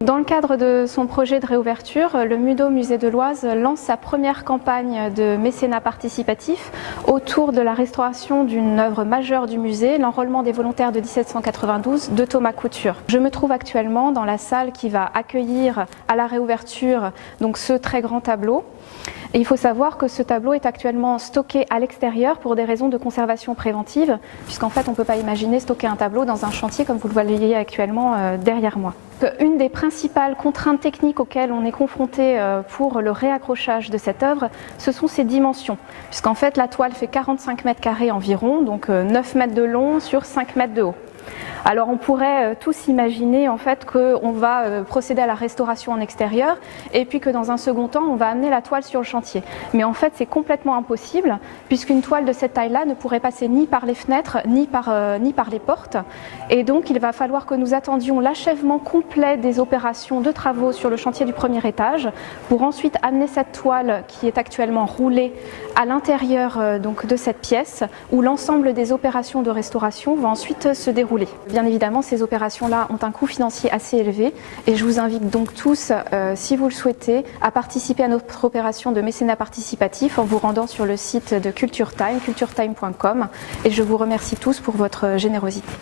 Dans le cadre de son projet de réouverture, le MUDO Musée de l'Oise lance sa première campagne de mécénat participatif autour de la restauration d'une œuvre majeure du musée, l'enrôlement des volontaires de 1792 de Thomas Couture. Je me trouve actuellement dans la salle qui va accueillir à la réouverture donc ce très grand tableau. Et il faut savoir que ce tableau est actuellement stocké à l'extérieur pour des raisons de conservation préventive, puisqu'en fait on ne peut pas imaginer stocker un tableau dans un chantier comme vous le voyez actuellement derrière moi. Une des principales contraintes techniques auxquelles on est confronté pour le réaccrochage de cette œuvre, ce sont ses dimensions, puisqu'en fait la toile fait 45 mètres carrés environ, donc 9 mètres de long sur 5 mètres de haut. Alors on pourrait tous imaginer en fait qu'on va procéder à la restauration en extérieur et puis que dans un second temps on va amener la toile sur le chantier. Mais en fait c'est complètement impossible puisqu'une toile de cette taille-là ne pourrait passer ni par les fenêtres ni par les portes. Et donc il va falloir que nous attendions l'achèvement complet des opérations de travaux sur le chantier du premier étage pour ensuite amener cette toile qui est actuellement roulée à l'intérieur donc de cette pièce où l'ensemble des opérations de restauration vont ensuite se dérouler. Bien évidemment, ces opérations-là ont un coût financier assez élevé et je vous invite donc tous, si vous le souhaitez, à participer à notre opération de mécénat participatif en vous rendant sur le site de Culture Time, culturetime.com, et je vous remercie tous pour votre générosité.